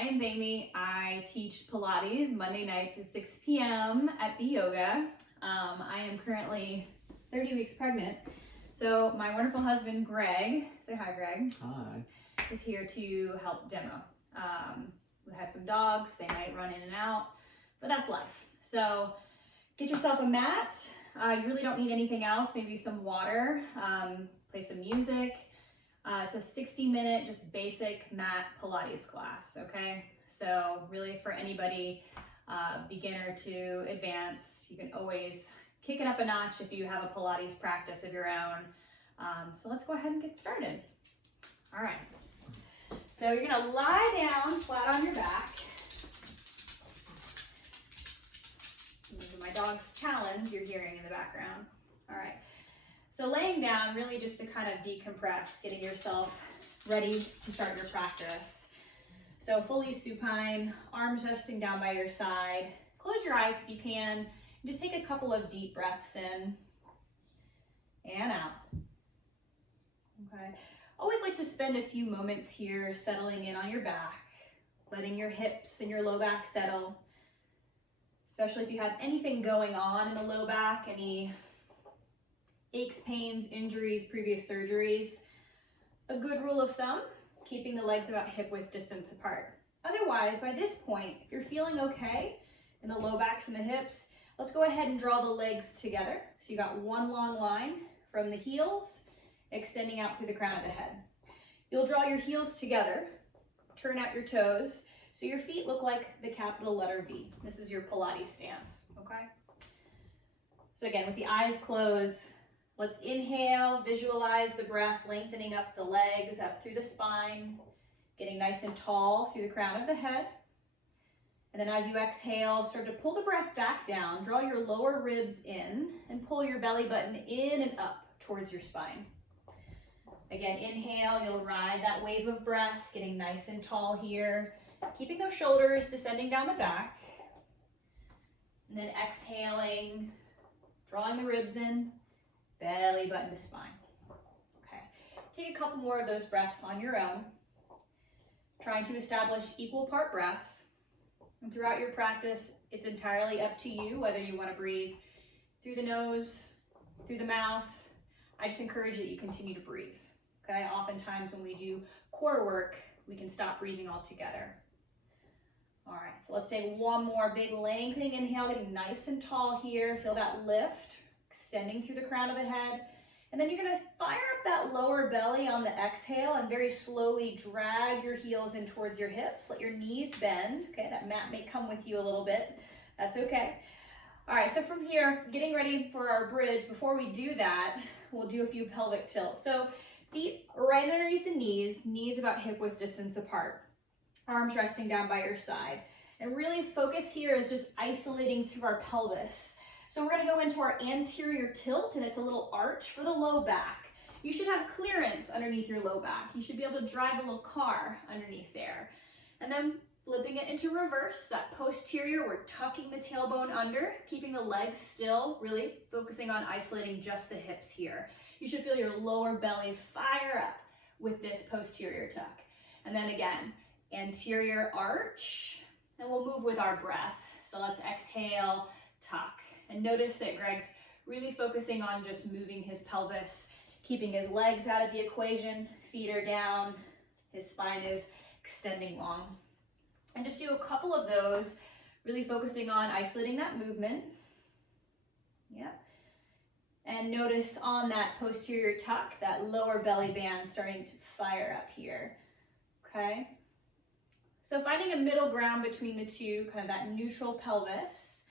My name's Amy. I teach Pilates Monday nights at 6 p.m. at B Yoga. I am currently 30 weeks pregnant. So my wonderful husband, Greg, say hi, Greg. Hi. Is here to help demo. We have some dogs. They might run in and out, but that's life. So get yourself a mat. You really don't need anything else. Maybe some water, play some music. It's a 60-minute, just basic mat Pilates class, okay? So really for anybody, beginner to advanced, you can always kick it up a notch if you have a Pilates practice of your own. So let's go ahead and get started. All right. So you're gonna lie down flat on your back. These are my dog's talons you're hearing in the background. All right. So laying down, really just to kind of decompress, getting yourself ready to start your practice. So fully supine, arms resting down by your side. Close your eyes if you can. Just take a couple of deep breaths in and out. Okay. Always like to spend a few moments here settling in on your back, letting your hips and your low back settle, especially if you have anything going on in the low back, any aches, pains, injuries, previous surgeries. A good rule of thumb, keeping the legs about hip width distance apart. Otherwise, by this point, if you're feeling okay in the low backs and the hips, let's go ahead and draw the legs together. So you got one long line from the heels, extending out through the crown of the head. You'll draw your heels together, turn out your toes, so your feet look like the capital letter V. This is your Pilates stance, okay? So again, with the eyes closed, let's inhale, visualize the breath lengthening up the legs, up through the spine, getting nice and tall through the crown of the head. And then as you exhale, start to pull the breath back down, draw your lower ribs in, and pull your belly button in and up towards your spine. Again, inhale, you'll ride that wave of breath, getting nice and tall here, keeping those shoulders descending down the back. And then exhaling, drawing the ribs in, belly button to spine. Okay, take a couple more of those breaths on your own, trying to establish equal part breath. And throughout your practice, it's entirely up to you whether you want to breathe through the nose, through the mouth. I just encourage that you continue to breathe. Okay, oftentimes when we do core work, we can stop breathing altogether. All right, so let's take one more big lengthening inhale, getting nice and tall here. Feel that lift, extending through the crown of the head. And then you're gonna fire up that lower belly on the exhale and very slowly drag your heels in towards your hips. Let your knees bend. Okay, that mat may come with you a little bit. That's okay. All right, so from here, getting ready for our bridge, before we do that, we'll do a few pelvic tilts. So feet right underneath the knees about hip width distance apart. Arms resting down by your side. And really focus here is just isolating through our pelvis. So we're gonna go into our anterior tilt, and it's a little arch for the low back. You should have clearance underneath your low back. You should be able to drive a little car underneath there. And then flipping it into reverse, that posterior, we're tucking the tailbone under, keeping the legs still, really focusing on isolating just the hips here. You should feel your lower belly fire up with this posterior tuck. And then again, anterior arch, and we'll move with our breath. So let's exhale, tuck. And notice that Greg's really focusing on just moving his pelvis, keeping his legs out of the equation, feet are down, his spine is extending long. And just do a couple of those, really focusing on isolating that movement. Yep. And notice on that posterior tuck, that lower belly band starting to fire up here, okay? So finding a middle ground between the two, kind of that neutral pelvis.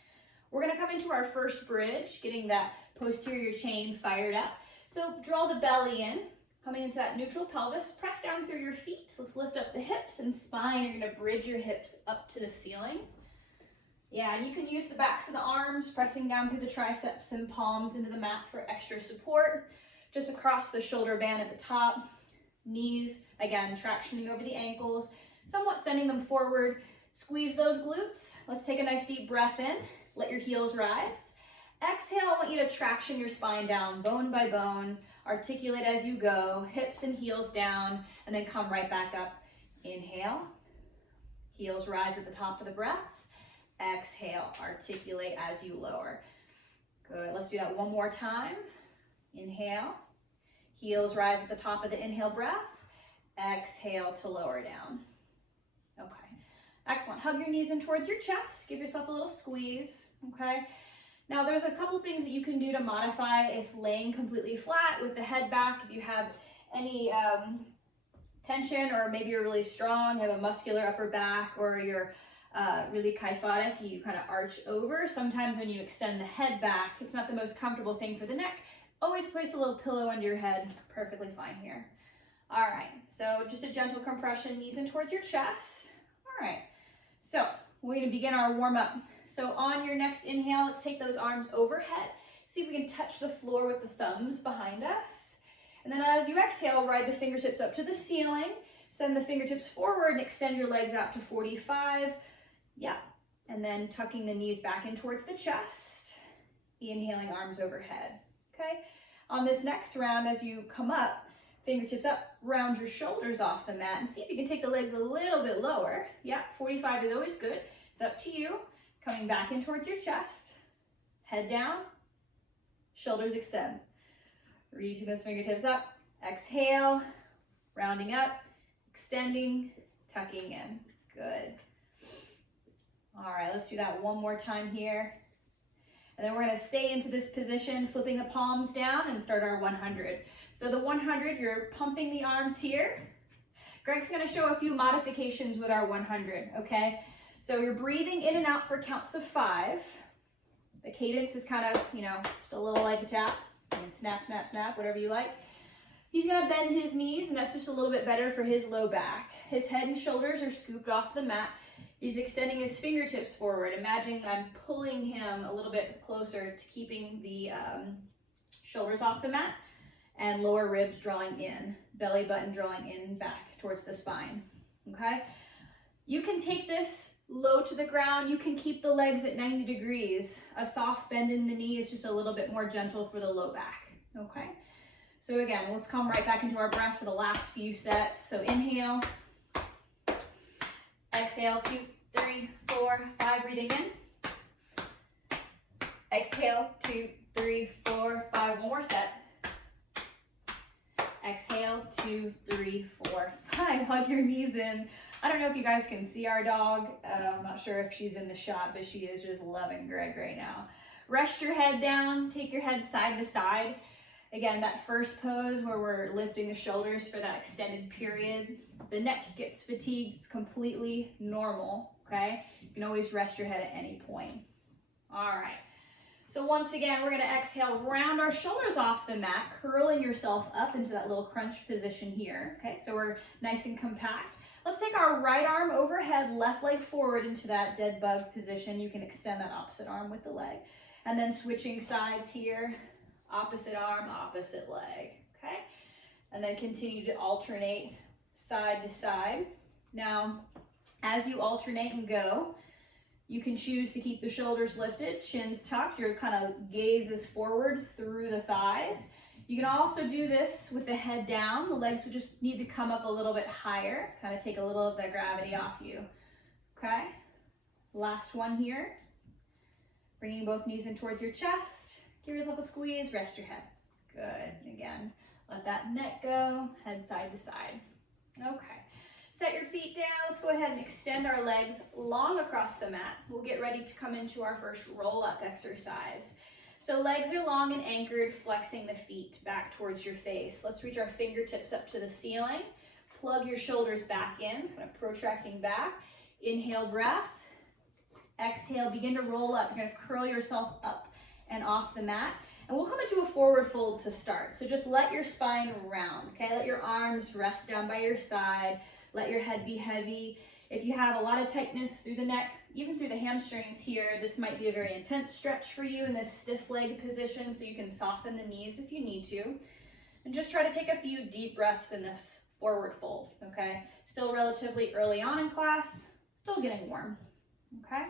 We're gonna come into our first bridge, getting that posterior chain fired up. So draw the belly in, coming into that neutral pelvis, press down through your feet. Let's lift up the hips and spine. You're gonna bridge your hips up to the ceiling. Yeah, and you can use the backs of the arms, pressing down through the triceps and palms into the mat for extra support. Just across the shoulder band at the top. Knees, again, tractioning over the ankles, somewhat sending them forward. Squeeze those glutes. Let's take a nice deep breath in. Let your heels rise. Exhale, I want you to traction your spine down, bone by bone. Articulate as you go, hips and heels down, and then come right back up. Inhale. Heels rise at the top of the breath. Exhale, articulate as you lower. Good, let's do that one more time. Inhale. Heels rise at the top of the inhale breath. Exhale to lower down. Okay, excellent. Hug your knees in towards your chest. Give yourself a little squeeze, okay? Now there's a couple things that you can do to modify if laying completely flat with the head back. If you have any tension, or maybe you're really strong, you have a muscular upper back, or you're really kyphotic, you kind of arch over. Sometimes when you extend the head back, it's not the most comfortable thing for the neck. Always place a little pillow under your head. Perfectly fine here. All right, so just a gentle compression, knees in towards your chest. All right, so we're gonna begin our warm up. So on your next inhale, let's take those arms overhead. See if we can touch the floor with the thumbs behind us. And then as you exhale, ride the fingertips up to the ceiling. Send the fingertips forward and extend your legs out to 45. Yeah, and then tucking the knees back in towards the chest. Inhaling, arms overhead, okay? On this next round, as you come up, fingertips up, round your shoulders off the mat, and see if you can take the legs a little bit lower. Yeah, 45 is always good. It's up to you. Coming back in towards your chest. Head down, shoulders extend. Reaching those fingertips up. Exhale, rounding up, extending, tucking in. Good. All right, let's do that one more time here. And then we're gonna stay into this position, flipping the palms down, and start our 100. So the 100, you're pumping the arms here. Greg's gonna show a few modifications with our 100, okay? So you're breathing in and out for counts of 5. The cadence is kind of, just a little leg tap, and snap, snap, snap, whatever you like. He's gonna bend his knees, and that's just a little bit better for his low back. His head and shoulders are scooped off the mat. He's extending his fingertips forward. Imagine I'm pulling him a little bit closer to keeping the shoulders off the mat, and lower ribs drawing in, belly button drawing in back towards the spine, okay? You can take this low to the ground. You can keep the legs at 90 degrees. A soft bend in the knee is just a little bit more gentle for the low back, okay? So again, let's come right back into our breath for the last few sets. So inhale, exhale, 2, 3, 4, 5, breathing in. Exhale, 2, 3, 4, 5, one more set. Exhale, 2, 3, 4, 5, hug your knees in. I don't know if you guys can see our dog. I'm not sure if she's in the shot, but she is just loving Greg right now. Rest your head down, take your head side to side. Again, that first pose where we're lifting the shoulders for that extended period, the neck gets fatigued, it's completely normal, okay? You can always rest your head at any point. All right, so once again, we're gonna exhale, round our shoulders off the mat, curling yourself up into that little crunch position here, okay? So we're nice and compact. Let's take our right arm overhead, left leg forward into that dead bug position. You can extend that opposite arm with the leg. And then switching sides here. Opposite arm, opposite leg, okay? And then continue to alternate side to side. Now, as you alternate and go, you can choose to keep the shoulders lifted, chins tucked, your kind of gaze is forward through the thighs. You can also do this with the head down. The legs would just need to come up a little bit higher, kind of take a little of the gravity off you, okay? Last one here. Bringing both knees in towards your chest. Give yourself a squeeze, rest your head. Good, again, let that neck go, head side to side. Okay, set your feet down. Let's go ahead and extend our legs long across the mat. We'll get ready to come into our first roll-up exercise. So legs are long and anchored, flexing the feet back towards your face. Let's reach our fingertips up to the ceiling. Plug your shoulders back in, so kind of protracting back. Inhale, breath. Exhale, begin to roll up. You're gonna curl yourself up and off the mat. And we'll come into a forward fold to start. So just let your spine round, okay? Let your arms rest down by your side. Let your head be heavy. If you have a lot of tightness through the neck, even through the hamstrings here, this might be a very intense stretch for you in this stiff leg position, so you can soften the knees if you need to. And just try to take a few deep breaths in this forward fold, okay? Still relatively early on in class, still getting warm, okay?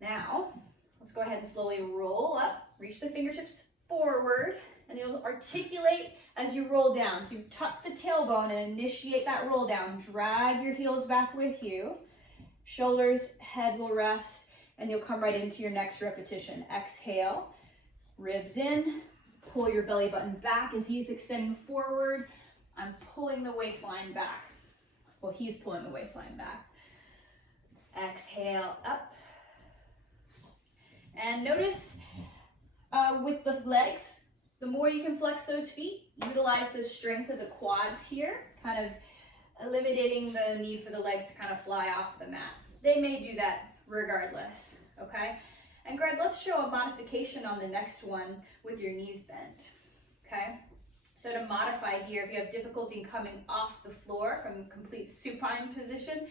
Now, let's go ahead and slowly roll up, reach the fingertips forward, and you'll articulate as you roll down. So you tuck the tailbone and initiate that roll down. Drag your heels back with you. Shoulders, head will rest, and you'll come right into your next repetition. Exhale, ribs in, pull your belly button back as he's extending forward. I'm pulling the waistline back. Well, he's pulling the waistline back. Exhale, up. And notice with the legs, the more you can flex those feet, utilize the strength of the quads here, kind of eliminating the need for the legs to kind of fly off the mat. They may do that regardless, okay? And Greg, let's show a modification on the next one with your knees bent, okay? So to modify here, if you have difficulty coming off the floor from complete supine position,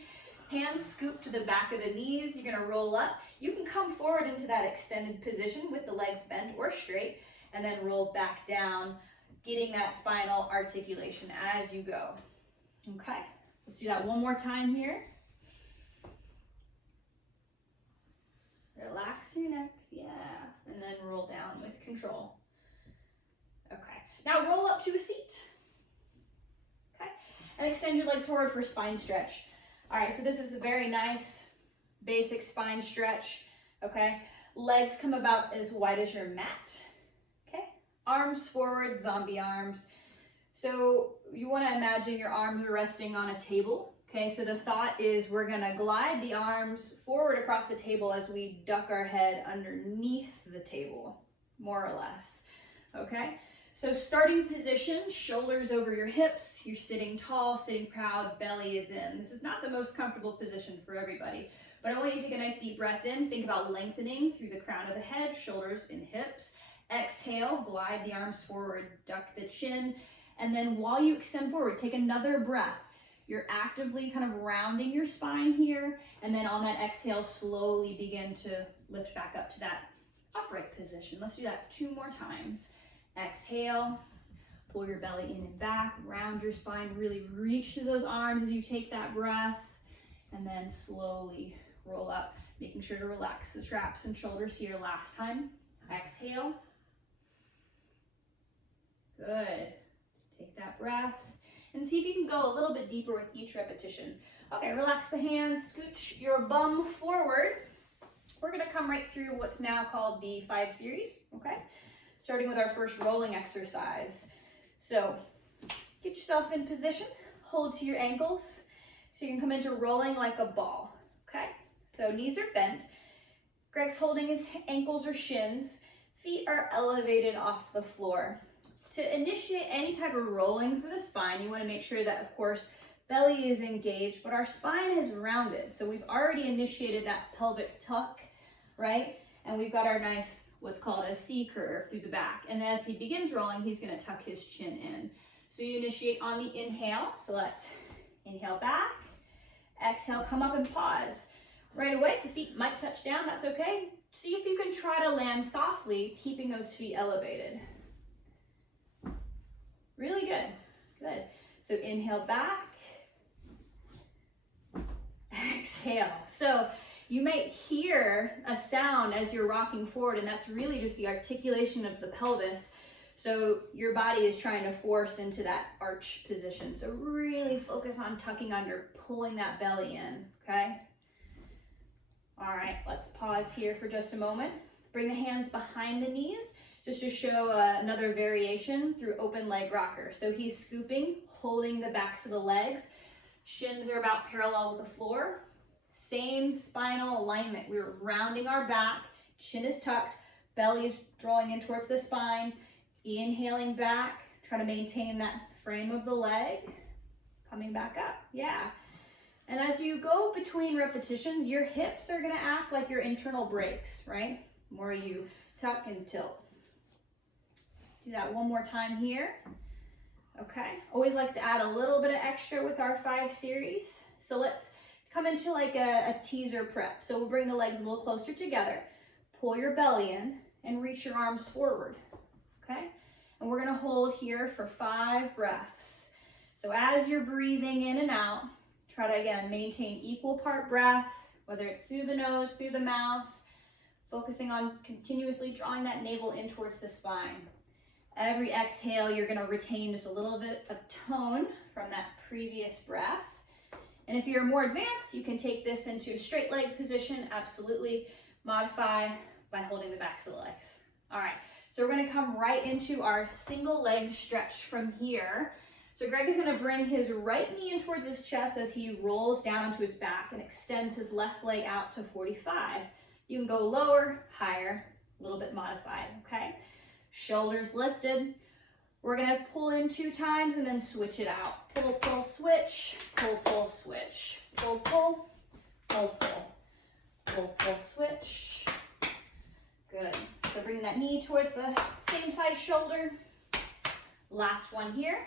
hands scoop to the back of the knees, you're gonna roll up. You can come forward into that extended position with the legs bent or straight, and then roll back down, getting that spinal articulation as you go. Okay, let's do that one more time here. Relax your neck, yeah, and then roll down with control. Okay, now roll up to a seat. Okay, and extend your legs forward for spine stretch. All right, so this is a very nice basic spine stretch, okay? Legs come about as wide as your mat, okay? Arms forward, zombie arms. So you wanna imagine your arms are resting on a table, okay? So the thought is we're gonna glide the arms forward across the table as we duck our head underneath the table, more or less, okay? So starting position, shoulders over your hips, you're sitting tall, sitting proud, belly is in. This is not the most comfortable position for everybody, but I want you to take a nice deep breath in. Think about lengthening through the crown of the head, shoulders and hips. Exhale, glide the arms forward, duck the chin, and then while you extend forward, take another breath. You're actively kind of rounding your spine here, and then on that exhale, slowly begin to lift back up to that upright position. Let's do that 2 more times. Exhale, pull your belly in and back, round your spine, really reach through those arms as you take that breath, and then slowly roll up, making sure to relax the traps and shoulders here. Last time, exhale. Good. Take that breath and see if you can go a little bit deeper with each repetition. Okay, relax the hands, scooch your bum forward. We're gonna come right through what's now called the 5 series, okay? Starting with our first rolling exercise. So get yourself in position, hold to your ankles, so you can come into rolling like a ball, okay? So knees are bent, Greg's holding his ankles or shins, feet are elevated off the floor. To initiate any type of rolling for the spine, you wanna make sure that, of course, belly is engaged, but our spine is rounded. So we've already initiated that pelvic tuck, right? And we've got our nice, what's called a C curve through the back. And as he begins rolling, he's gonna tuck his chin in. So you initiate on the inhale. So let's inhale back, exhale, come up and pause. Right away, the feet might touch down, that's okay. See if you can try to land softly, keeping those feet elevated. Really good, good. So inhale back, exhale. So you might hear a sound as you're rocking forward, and that's really just the articulation of the pelvis. So your body is trying to force into that arch position. So really focus on tucking under, pulling that belly in, okay? All right, let's pause here for just a moment. Bring the hands behind the knees, just to show another variation through open leg rocker. So he's scooping, holding the backs of the legs. Shins are about parallel with the floor. Same spinal alignment. We're rounding our back, chin is tucked, belly is drawing in towards the spine, inhaling back, try to maintain that frame of the leg, coming back up, yeah. And as you go between repetitions, your hips are gonna act like your internal brakes, right? The more you tuck and tilt. Do that one more time here. Okay, always like to add a little bit of extra with our 5 series. So let's come into like a teaser prep. So we'll bring the legs a little closer together, pull your belly in and reach your arms forward, okay? And we're gonna hold here for 5 breaths. So as you're breathing in and out, try to again maintain equal part breath, whether it's through the nose, through the mouth, focusing on continuously drawing that navel in towards the spine. Every exhale, you're gonna retain just a little bit of tone from that previous breath. And if you're more advanced, you can take this into a straight leg position, absolutely. Modify by holding the backs of the legs. All right, so we're gonna come right into our single leg stretch from here. So Greg is gonna bring his right knee in towards his chest as he rolls down onto his back and extends his left leg out to 45. You can go lower, higher, a little bit modified, okay? Shoulders lifted. We're gonna pull in 2 times and then switch it out. Pull, pull, switch, pull, pull, switch, pull, pull, pull, pull, pull, pull, switch. Good. So bring that knee towards the same side shoulder. Last one here.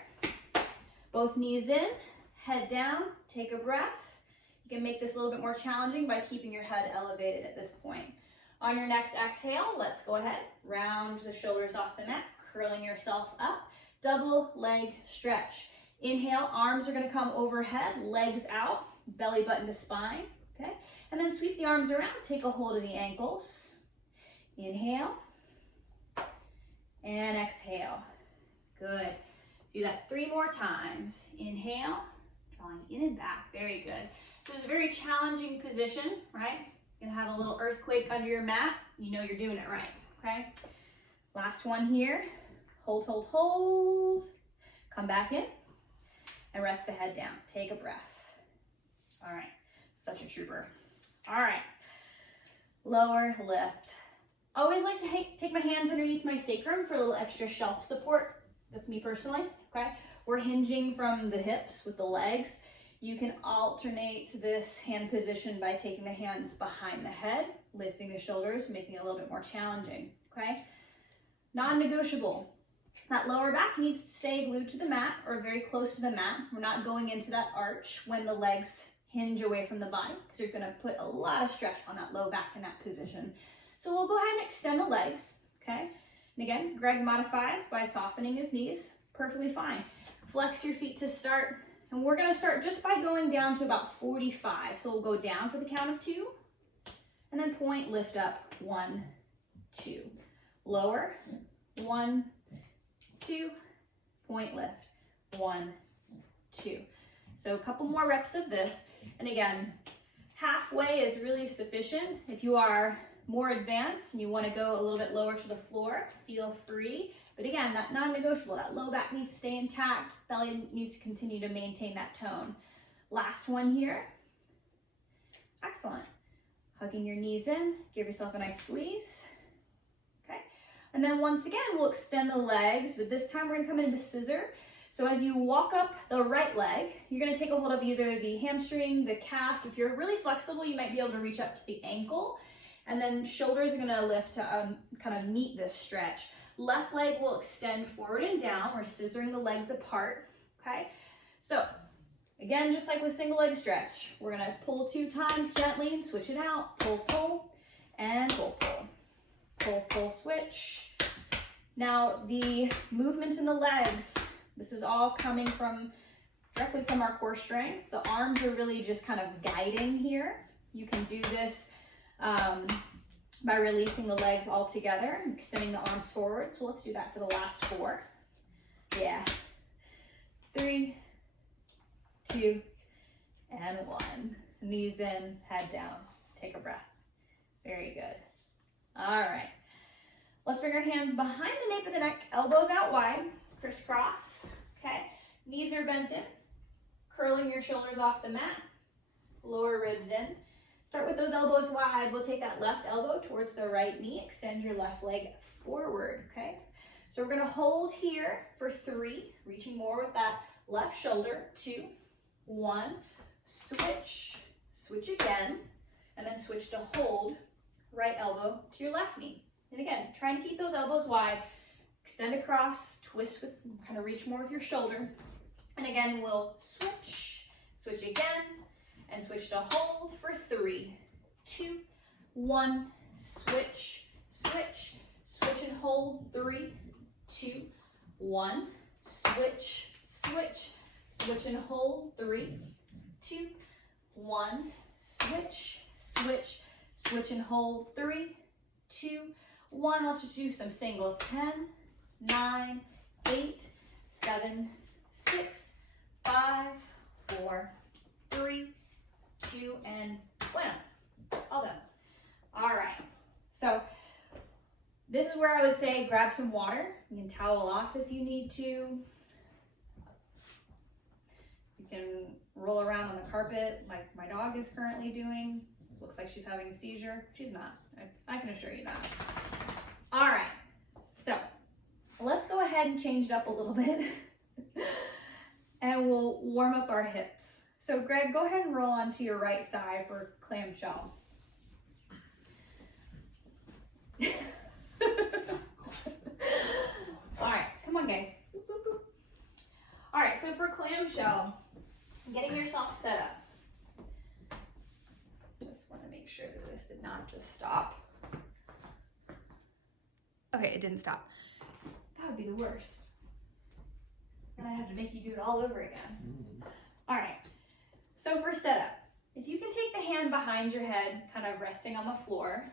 Both knees in, head down, take a breath. You can make this a little bit more challenging by keeping your head elevated at this point. On your next exhale, let's go ahead, round the shoulders off the mat, curling yourself up, double leg stretch. Inhale, arms are gonna come overhead, legs out, belly button to spine, okay? And then sweep the arms around, take a hold of the ankles. Inhale, and exhale. Good. Do that 3 more times. Inhale, drawing in and back, very good. So this is a very challenging position, right? You're gonna have a little earthquake under your mat. You know you're doing it right, okay? Last one here. Hold, hold, hold. Come back in and rest the head down. Take a breath. All right, such a trooper. All right, lower lift. Always like to take my hands underneath my sacrum for a little extra shelf support. That's me personally, okay? We're hinging from the hips with the legs. You can alternate this hand position by taking the hands behind the head, lifting the shoulders, making it a little bit more challenging, okay? Non-negotiable. That lower back needs to stay glued to the mat or very close to the mat. We're not going into that arch when the legs hinge away from the body because you're gonna put a lot of stress on that low back in that position. So we'll go ahead and extend the legs, okay? And again, Greg modifies by softening his knees, perfectly fine. Flex your feet to start, and we're gonna start just by going down to about 45. So we'll go down for the count of 2, and then point, lift up, 1, 2. Lower, 1, 2, point, lift, 1, 2. So a couple more reps of this, and again, halfway is really sufficient. If you are more advanced and you want to go a little bit lower to the floor, feel free. But again, that non-negotiable, that low back needs to stay intact, belly needs to continue to maintain that tone. Last one here. Excellent. Hugging your knees in, give yourself a nice squeeze. Okay. And then once again, we'll extend the legs, but this time we're gonna come into scissor. So as you walk up the right leg, you're gonna take a hold of either the hamstring, the calf. If you're really flexible, you might be able to reach up to the ankle. And then shoulders are gonna lift to kind of meet this stretch. Left leg will extend forward and down. We're scissoring the legs apart, okay? So again, just like with single leg stretch, we're gonna pull 2 times gently and switch it out. Pull, pull, and pull, pull. Pull, pull, switch. Now the movement in the legs, this is all coming directly from our core strength. The arms are really just kind of guiding here. You can do this by releasing the legs all together and extending the arms forward. So let's do that for the last 4. Yeah. 3, 2, and 1. Knees in, head down. Take a breath. Very good. All right. Let's bring our hands behind the nape of the neck, elbows out wide, crisscross. Okay. Knees are bent in, curling your shoulders off the mat, lower ribs in. Start with those elbows wide. We'll take that left elbow towards the right knee. Extend your left leg forward, okay? So we're gonna hold here for 3, reaching more with that left shoulder. 2, 1, switch, switch again, and then switch to hold, right elbow to your left knee. And again, trying to keep those elbows wide, extend across, twist with, kind of reach more with your shoulder. And again, we'll switch, switch again, and switch to hold for 3, 2, 1, switch, switch, switch and hold, 3, 2, 1, switch, switch, switch and hold, 3, 2, 1, switch, switch, switch and hold, 3, 2, 1. Let's just do some singles. 10, 9, 8, 7, 6, 5, 4, 3, 2, and bueno. All done. All right. So this is where I would say grab some water. You can towel off if you need to. You can roll around on the carpet like my dog is currently doing. Looks like she's having a seizure. She's not. I can assure you that. All right. So let's go ahead and change it up a little bit. And we'll warm up our hips. So Greg, go ahead and roll onto your right side for clamshell. All right, come on guys. Boop, boop, boop. All right, so for clamshell, getting yourself set up. Just want to make sure that this did not just stop. Okay, it didn't stop. That would be the worst. Then I'd have to make you do it all over again. All right, so for setup, if you can take the hand behind your head, kind of resting on the floor.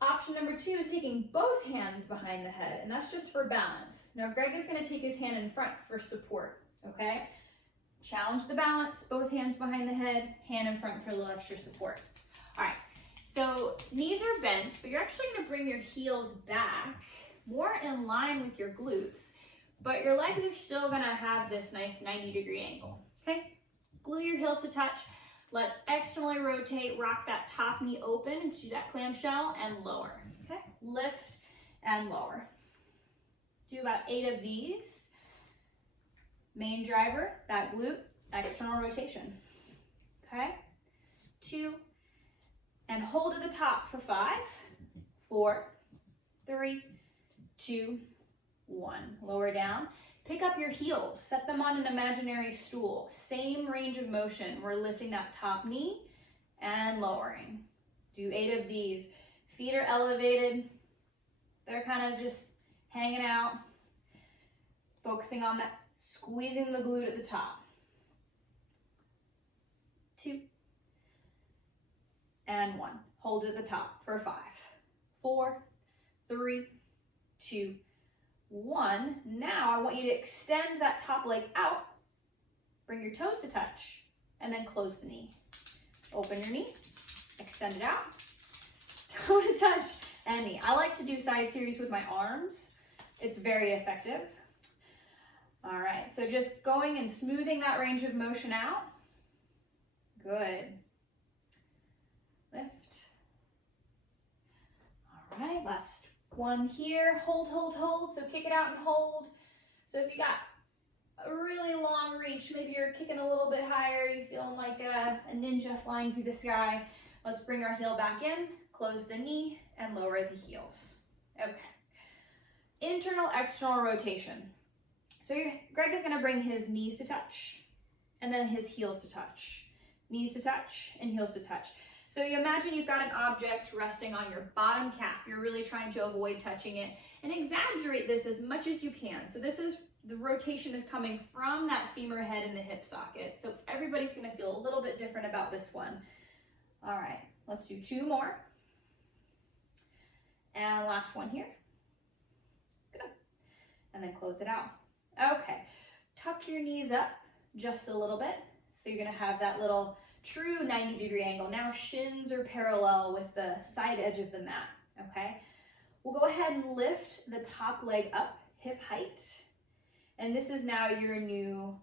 Option number 2 is taking both hands behind the head, and that's just for balance. Now Greg is going to take his hand in front for support, okay? Challenge the balance, both hands behind the head, hand in front for a little extra support. All right, so knees are bent, but you're actually going to bring your heels back more in line with your glutes, but your legs are still going to have this nice 90-degree angle, okay? Glue your heels to touch. Let's externally rotate, rock that top knee open into that clamshell and lower, okay? Lift and lower. Do about 8 of these. Main driver, that glute, external rotation, okay? 2, and hold at the top for 5, 4, 3, 2, 1. Lower down. Pick up your heels, set them on an imaginary stool. Same range of motion. We're lifting that top knee and lowering. Do 8 of these. Feet are elevated. They're kind of just hanging out. Focusing on that, squeezing the glute at the top. 2 and 1. Hold it at the top for 5, 4, 3, 2, 1. Now I want you to extend that top leg out, bring your toes to touch, and then close the knee. Open your knee, extend it out, toe to touch, and knee. I like to do side series with my arms. It's very effective. All right, so just going and smoothing that range of motion out. Good. Lift. All right, last one here, hold, hold, hold. So kick it out and hold. So if you got a really long reach, maybe you're kicking a little bit higher, you're feeling like a ninja flying through the sky. Let's bring our heel back in, close the knee, and lower the heels. Okay. Internal, external rotation. So Greg is gonna bring his knees to touch, and then his heels to touch. Knees to touch, and heels to touch. So you imagine you've got an object resting on your bottom calf. You're really trying to avoid touching it, and exaggerate this as much as you can. So this is, the rotation is coming from that femur head in the hip socket. So everybody's gonna feel a little bit different about this one. All right, let's do 2 more. And last one here. Good. And then close it out. Okay, tuck your knees up just a little bit. So you're gonna have that little true 90-degree angle. Now shins are parallel with the side edge of the mat, okay? We'll go ahead and lift the top leg up, hip height. And this is now your new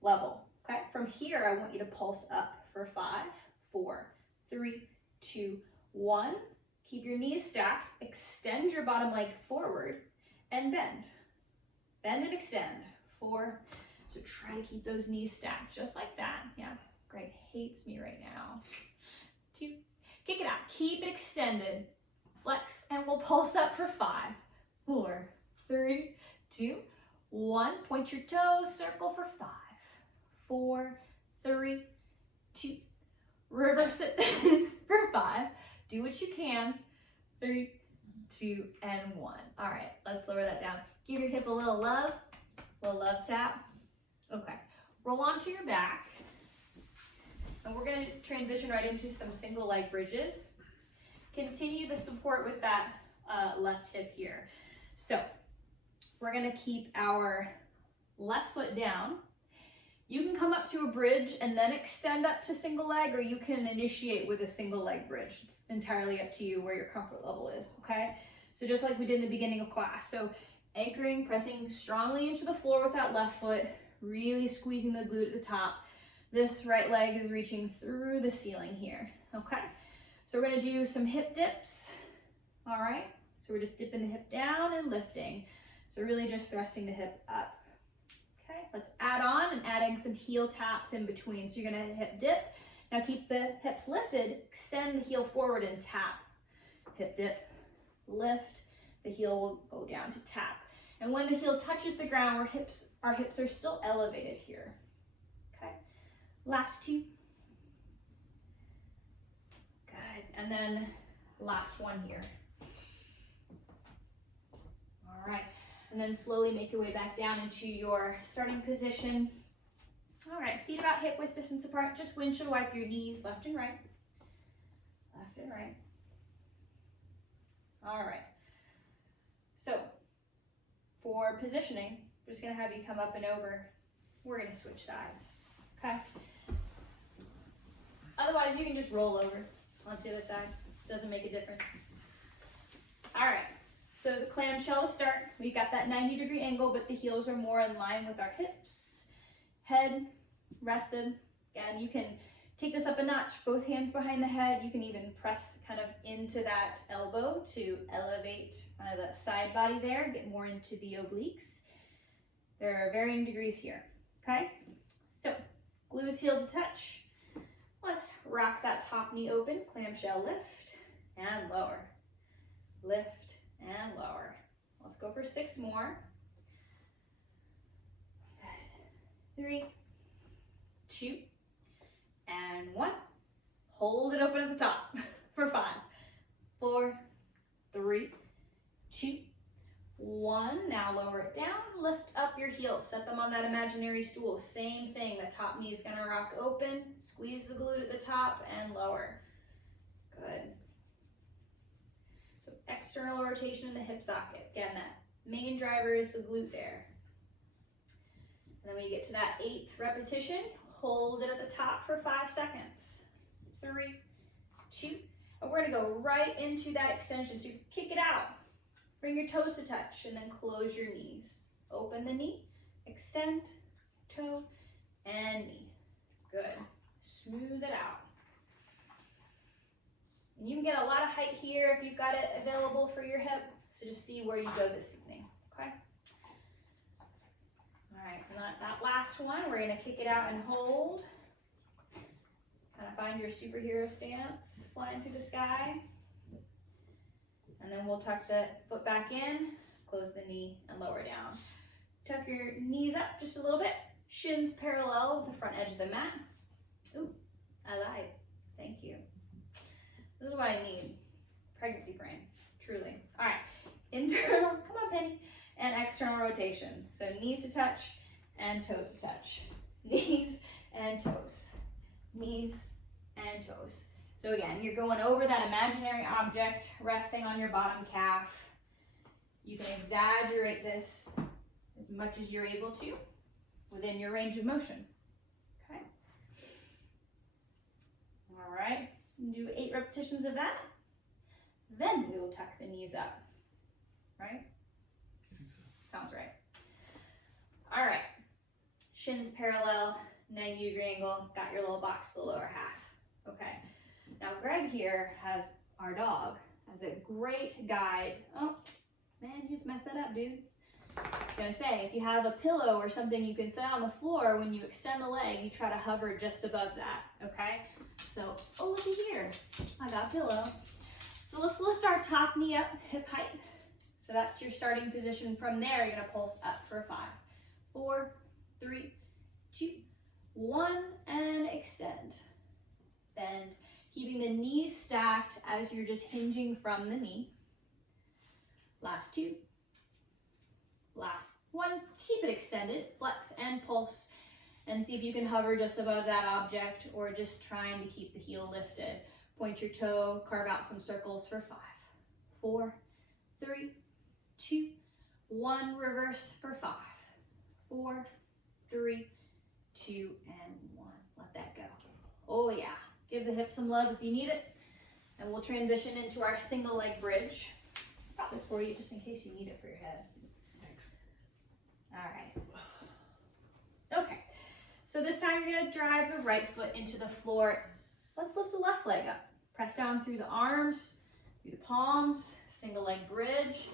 level, okay? From here, I want you to pulse up for 5, 4, 3, 2, 1. Keep your knees stacked, extend your bottom leg forward, and bend. Bend and extend. 4. So try to keep those knees stacked, just like that. Yeah, Greg hates me right now. 2. Kick it out. Keep it extended. Flex, and we'll pulse up for 5, 4, 3, 2, 1. Point your toes, circle for 5, 4, 3, 2. Reverse it for 5. Do what you can. 3, 2, and 1. All right, let's lower that down. Give your hip a little love tap. Okay, roll onto your back. And we're gonna transition right into some single leg bridges. Continue the support with that left hip here. So we're gonna keep our left foot down, You can come up to a bridge and then extend up to single leg, or you can initiate with a single leg bridge. It's entirely up to you where your comfort level is, okay? So just like we did in the beginning of class. So anchoring, pressing strongly into the floor with that left foot, really squeezing the glute at the top. This right leg is reaching through the ceiling here, okay? So we're gonna do some hip dips, all right? So we're just dipping the hip down and lifting. So really just thrusting the hip up. Okay, let's add on and adding some heel taps in between. So you're gonna hip dip. Now keep the hips lifted, extend the heel forward and tap. Hip dip, lift, the heel will go down to tap. And when the heel touches the ground, our hips are still elevated here. Okay, last two. Good, and then last one here. All right. And then slowly make your way back down into your starting position. All right, feet about hip width distance apart. Just windshield wipe your knees left and right. Left and right. All right. So for positioning, I'm just gonna have you come up and over. We're gonna switch sides, okay? Otherwise, you can just roll over onto the other side. Doesn't make a difference. All right. So the clamshell to start, we've got that 90-degree angle, but the heels are more in line with our hips. Head rested. Again, you can take this up a notch, both hands behind the head. You can even press kind of into that elbow to elevate the side body there, get more into the obliques. There are varying degrees here, okay? So, glues heel to touch. Let's rock that top knee open, clamshell lift and lower. Lift and lower. Let's go for 6 more. Good. 3, 2, and 1. Hold it open at the top for 5, 4, 3, 2, 1. Now lower it down, lift up your heels, set them on that imaginary stool. Same thing, the top knee is gonna rock open, squeeze the glute at the top and lower. Good. So external rotation in the hip socket. Again, that main driver is the glute there. And then when you get to that 8th repetition, hold it at the top for 5 seconds. 3, 2, and we're gonna go right into that extension. So you kick it out, bring your toes to touch, and then close your knees. Open the knee, extend, toe, and knee. Good. Smooth it out. And you can get a lot of height here if you've got it available for your hip. So just see where you go this evening, okay? All right, and that last one, we're gonna kick it out and hold. Kind of find your superhero stance, flying through the sky. And then we'll tuck the foot back in, close the knee, and lower down. Tuck your knees up just a little bit. Shins parallel with the front edge of the mat. Ooh, I lied. Thank you. This is what I need. Pregnancy brain, truly. All right, internal, come on Penny, and external rotation. So knees to touch and toes to touch. Knees and toes. Knees and toes. So again, you're going over that imaginary object, resting on your bottom calf. You can exaggerate this as much as you're able to within your range of motion. Okay. All right. Do 8 repetitions of that. Then we will tuck the knees up. Right? I think so. Sounds right. All right. Shins parallel, 90-degree angle. Got your little box to the lower half. Okay. Now Greg here has our dog as a great guide. Oh, man, you just messed that up, dude. I was gonna say, if you have a pillow or something you can set on the floor, when you extend the leg, you try to hover just above that, okay? So, oh, looky here, I got a pillow. So let's lift our top knee up, hip height. So that's your starting position. From there, you're gonna pulse up for 5, 4, 3, 2, 1, and extend. Bend, keeping the knees stacked as you're just hinging from the knee. Last 2. Last 1, keep it extended, flex and pulse, and see if you can hover just above that object or just trying to keep the heel lifted. Point your toe, carve out some circles for 5, 4, 3, 2, 1, reverse for 5, 4, 3, 2, and 1. Let that go. Oh yeah, give the hips some love if you need it. And we'll transition into our single leg bridge. Got this for you just in case you need it for your head. Thanks. All right. Okay, so this time you're gonna drive the right foot into the floor. Let's lift the left leg up. Press down through the arms, through the palms, single leg bridge.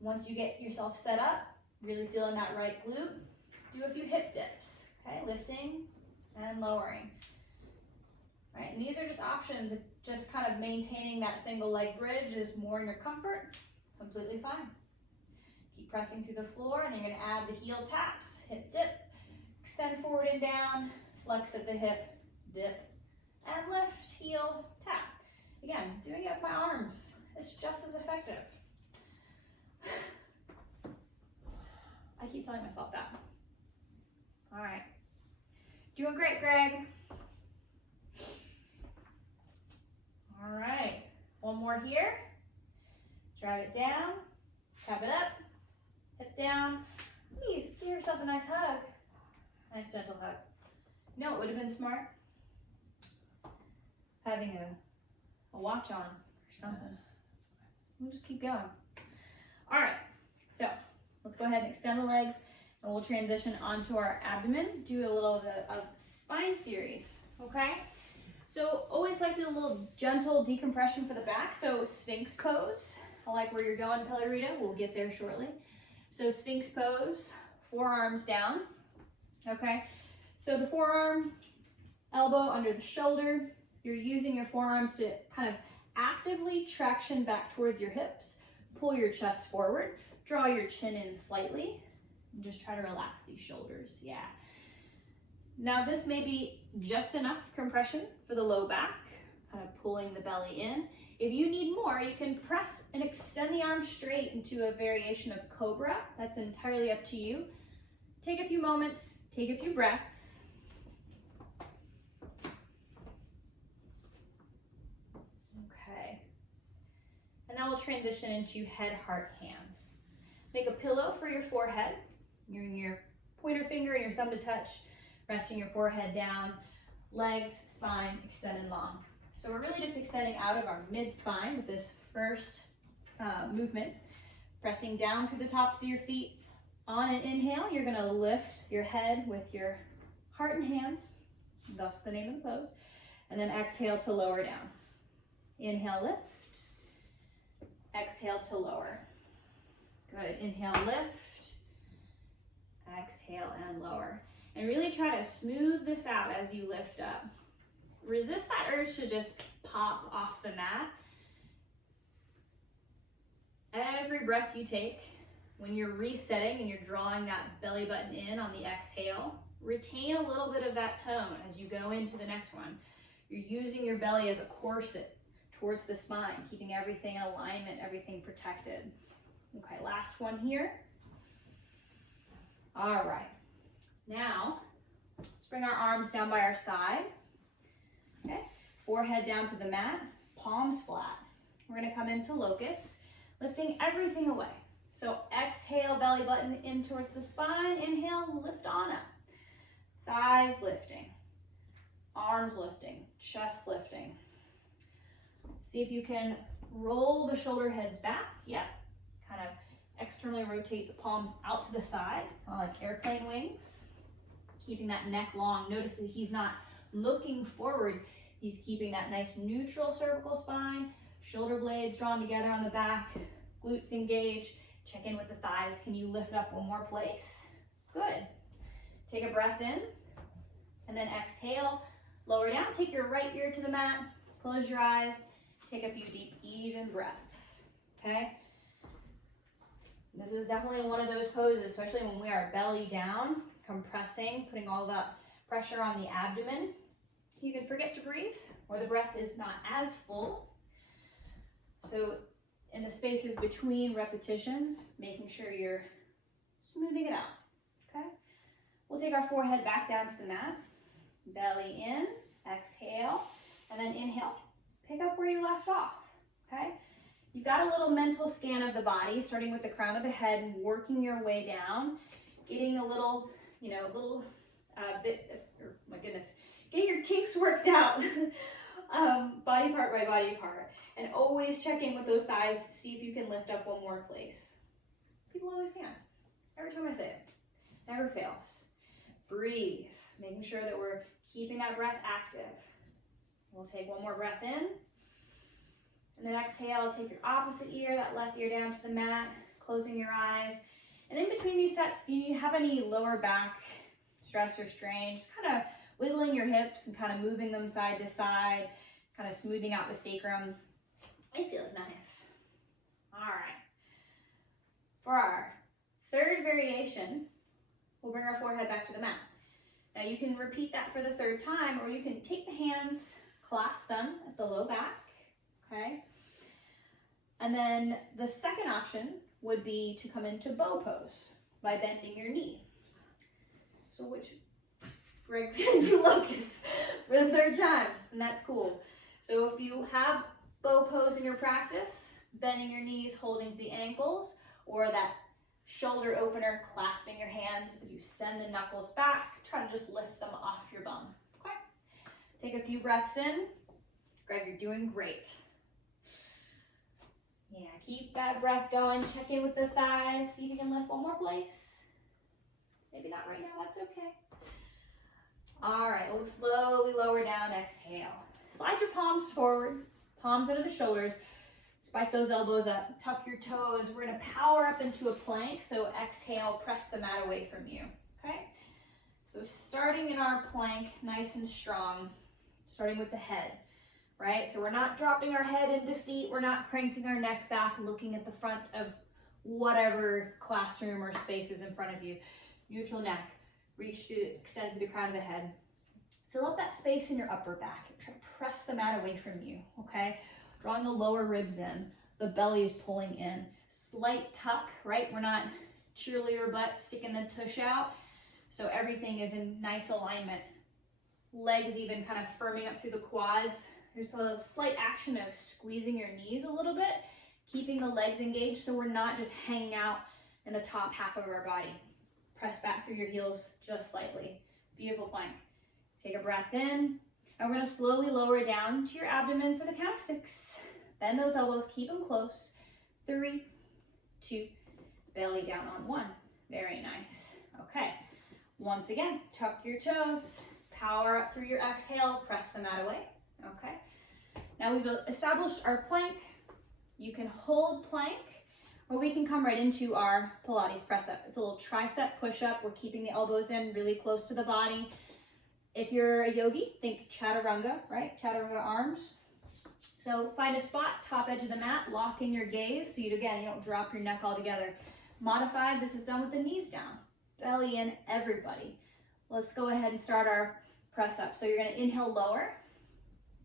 Once you get yourself set up, really feeling that right glute, do a few hip dips, okay? Lifting and lowering. Right, and these are just options. If just kind of maintaining that single leg bridge is more in your comfort, completely fine. Keep pressing through the floor, and you're gonna add the heel taps. Hip dip, extend forward and down, flex at the hip, dip, and lift, heel, tap. Again, doing it with my arms is just as effective. I keep telling myself that. All right. Doing great, Greg. All right. One more here. Drive it down, tap it up, hip down. Please give yourself a nice hug. Nice gentle hug. You know what would have been smart? Having a watch on or something. We'll just keep going. All right, so let's go ahead and extend the legs, and we'll transition onto our abdomen. Do a little bit of spine series, okay? So always like to do a little gentle decompression for the back. So Sphinx pose. I like where you're going, Pelarita. We'll get there shortly. So Sphinx pose, forearms down, okay? So the forearm, elbow under the shoulder. You're using your forearms to kind of actively traction back towards your hips. Pull your chest forward. Draw your chin in slightly. And just try to relax these shoulders, yeah. Now this may be just enough compression for the low back, kind of pulling the belly in. If you need more, you can press and extend the arms straight into a variation of cobra. That's entirely up to you. Take a few moments, take a few breaths. Okay. And now we'll transition into head, heart, hands. Make a pillow for your forehead. Using your pointer finger and your thumb to touch, resting your forehead down, legs, spine, extended long. So we're really just extending out of our mid-spine with this first movement, pressing down through the tops of your feet. On an inhale, you're gonna lift your head with your heart and hands, thus the name of the pose, and then exhale to lower down. Inhale, lift, exhale to lower. Good, inhale, lift, exhale and lower. And really try to smooth this out as you lift up. Resist that urge to just pop off the mat. Every breath you take, when you're resetting and you're drawing that belly button in on the exhale, retain a little bit of that tone as you go into the next one. You're using your belly as a corset towards the spine, keeping everything in alignment, everything protected. Okay, last one here. All right. Now, let's bring our arms down by our side. Okay, forehead down to the mat, palms flat. We're gonna come into locust, lifting everything away. So exhale, belly button in towards the spine. Inhale, lift on up. Thighs lifting, arms lifting, chest lifting. See if you can roll the shoulder heads back. Yep, kind of externally rotate the palms out to the side, kind of like airplane wings. Keeping that neck long. Notice that he's not looking forward. He's keeping that nice neutral cervical spine, shoulder blades drawn together on the back, glutes engaged. Check in with the thighs. Can you lift up one more place? Good. Take a breath in, and then exhale, lower down. Take your right ear to the mat, close your eyes, take a few deep, even breaths, okay? This is definitely one of those poses, especially when we are belly down, compressing, putting all that pressure on the abdomen. You can forget to breathe, or the breath is not as full. So in the spaces between repetitions, making sure you're smoothing it out, okay? We'll take our forehead back down to the mat, belly in, exhale, and then inhale. Pick up where you left off, okay? You've got a little mental scan of the body, starting with the crown of the head and working your way down, getting a little, little my goodness, getting your kinks worked out, body part by body part. And always check in with those thighs, see if you can lift up one more place. People always can. Every time I say it, never fails. Breathe, making sure that we're keeping that breath active. We'll take one more breath in. And then exhale, take your opposite ear, that left ear down to the mat, closing your eyes. And in between these sets, if you have any lower back stress or strain, just kind of wiggling your hips and kind of moving them side to side, kind of smoothing out the sacrum. It feels nice. All right. For our third variation, we'll bring our forehead back to the mat. Now you can repeat that for the third time, or you can take the hands, clasp them at the low back, okay? And then the second option would be to come into bow pose by bending your knee. So Greg's gonna do locust for the third time, and that's cool. So if you have bow pose in your practice, bending your knees, holding the ankles, or that shoulder opener, clasping your hands as you send the knuckles back, try to just lift them off your bum, okay? Take a few breaths in. Greg, you're doing great. Yeah, keep that breath going. Check in with the thighs. See if you can lift one more place. Maybe not right now, that's okay. All right, we'll slowly lower down, exhale. Slide your palms forward, palms under the shoulders. Spike those elbows up, tuck your toes. We're gonna power up into a plank, so exhale, press the mat away from you, okay? So starting in our plank, nice and strong, starting with the head, right? So we're not dropping our head into defeat, we're not cranking our neck back, looking at the front of whatever classroom or space is in front of you. Neutral neck, reach through, extend through the crown of the head. Fill up that space in your upper back. Try to press the mat away from you, okay? Drawing the lower ribs in, the belly is pulling in. Slight tuck, right? We're not cheerleader butt sticking the tush out. So everything is in nice alignment. Legs even kind of firming up through the quads. There's a slight action of squeezing your knees a little bit, keeping the legs engaged so we're not just hanging out in the top half of our body. Press back through your heels just slightly. Beautiful plank. Take a breath in. And we're gonna slowly lower down to your abdomen for the count of 6. Bend those elbows, keep them close. 3, 2, belly down on 1. Very nice. Okay, once again, tuck your toes, power up through your exhale, press the mat away. Okay, now we've established our plank. You can hold plank, or we can come right into our Pilates press up. It's a little tricep push up. We're keeping the elbows in really close to the body. If you're a yogi, think chaturanga, right? Chaturanga arms. So find a spot, top edge of the mat, lock in your gaze so you don't drop your neck altogether. Modified, this is done with the knees down. Belly in, everybody. Let's go ahead and start our press up. So you're gonna inhale, lower.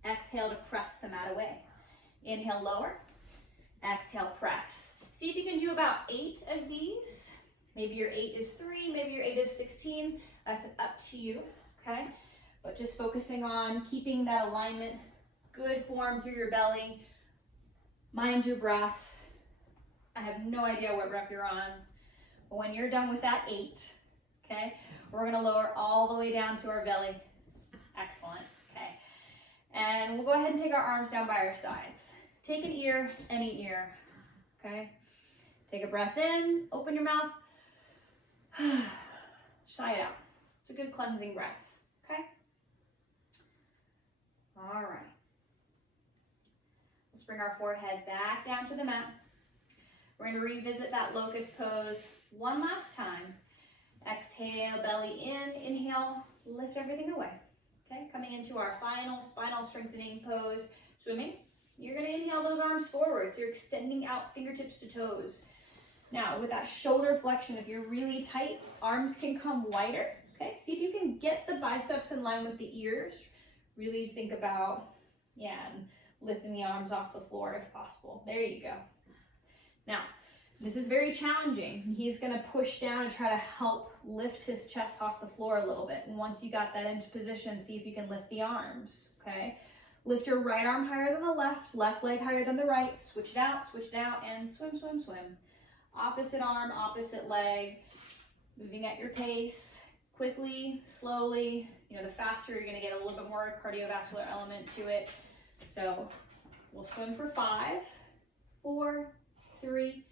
Exhale to press the mat away. Inhale, lower. Exhale, press. See if you can do about 8 of these. Maybe your 8 is 3, maybe your 8 is 16. That's up to you. Okay, but just focusing on keeping that alignment, good form through your belly. Mind your breath. I have no idea what rep you're on, but when you're done with that 8, okay, we're gonna lower all the way down to our belly. Excellent, okay. And we'll go ahead and take our arms down by our sides. Take an ear, any ear, okay? Take a breath in, open your mouth, sigh it out. It's a good cleansing breath. Okay? All right. Let's bring our forehead back down to the mat. We're going to revisit that locust pose one last time. Exhale, belly in. Inhale, lift everything away. Okay? Coming into our final spinal strengthening pose, swimming. You're going to inhale those arms forward. So you're extending out fingertips to toes. Now, with that shoulder flexion, if you're really tight, arms can come wider. Okay, see if you can get the biceps in line with the ears. Really think about, and lifting the arms off the floor if possible. There you go. Now, this is very challenging. He's gonna push down and try to help lift his chest off the floor a little bit. And once you got that into position, see if you can lift the arms, okay? Lift your right arm higher than the left leg higher than the right. Switch it out, and swim, swim, swim. Opposite arm, opposite leg, moving at your pace. quickly, slowly. You know, the faster you're gonna get a little bit more cardiovascular element to it. So we'll swim for 5, 4, 3,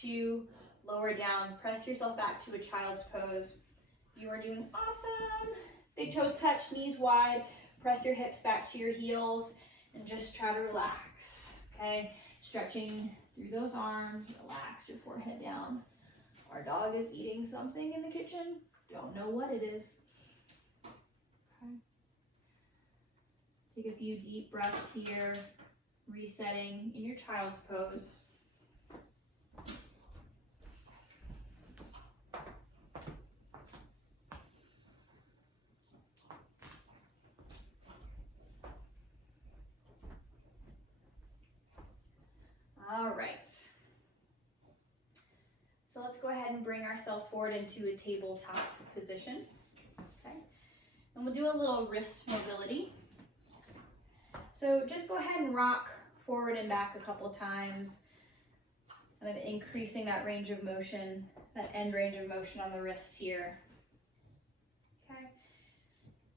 2, lower down. Press yourself back to a child's pose. You are doing awesome. Big toes touch, knees wide. Press your hips back to your heels and just try to relax, okay? Stretching through those arms, relax your forehead down. Our dog is eating something in the kitchen. Don't know what it is. Okay. Take a few deep breaths here, resetting in your child's pose. All right. So let's go ahead and bring ourselves forward into a tabletop position. Okay. And we'll do a little wrist mobility. So just go ahead and rock forward and back a couple times, and then increasing that range of motion, that end range of motion on the wrist here. Okay.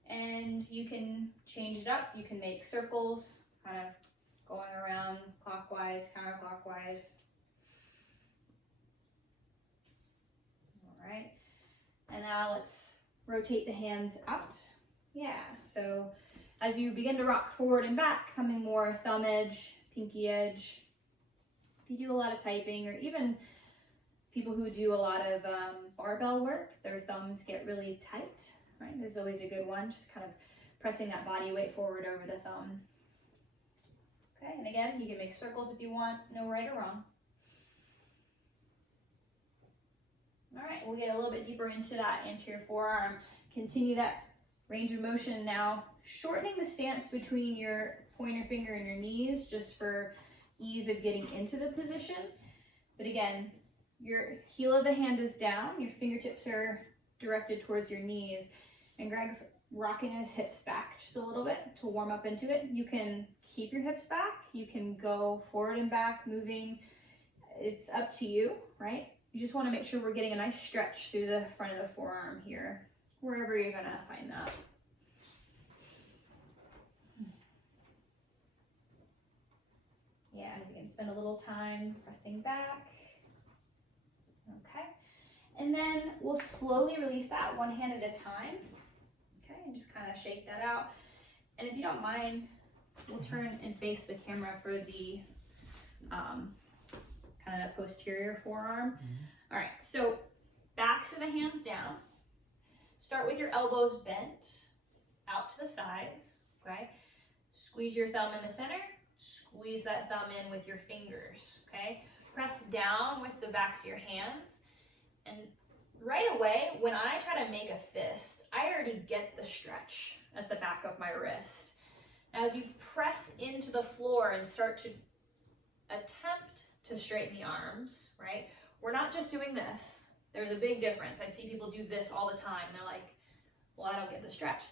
And you can change it up. You can make circles, kind of going around clockwise, counterclockwise. All right. And now let's rotate the hands out. Yeah, so as you begin to rock forward and back, coming more thumb edge, pinky edge. If you do a lot of typing, or even people who do a lot of barbell work, their thumbs get really tight, right? This is always a good one, just kind of pressing that body weight forward over the thumb. Okay, and again, you can make circles if you want, no right or wrong. All right, we'll get a little bit deeper into that anterior forearm. Continue that range of motion now, shortening the stance between your pointer finger and your knees just for ease of getting into the position. But again, your heel of the hand is down, your fingertips are directed towards your knees, and Greg's rocking his hips back just a little bit to warm up into it. You can keep your hips back, you can go forward and back, moving. It's up to you, right? You just want to make sure we're getting a nice stretch through the front of the forearm here, wherever you're gonna find that. Yeah, and you can spend a little time pressing back. Okay, and then we'll slowly release that one hand at a time. Okay, and just kind of shake that out. And if you don't mind, we'll turn and face the camera for the kind of posterior forearm. Mm-hmm. All right, so backs of the hands down. Start with your elbows bent out to the sides, okay? Squeeze your thumb in the center. Squeeze that thumb in with your fingers, okay? Press down with the backs of your hands. And right away, when I try to make a fist, I already get the stretch at the back of my wrist. Now, as you press into the floor and start to attempt to straighten the arms, right? We're not just doing this. There's a big difference. I see people do this all the time. They're like, well, I don't get the stretch.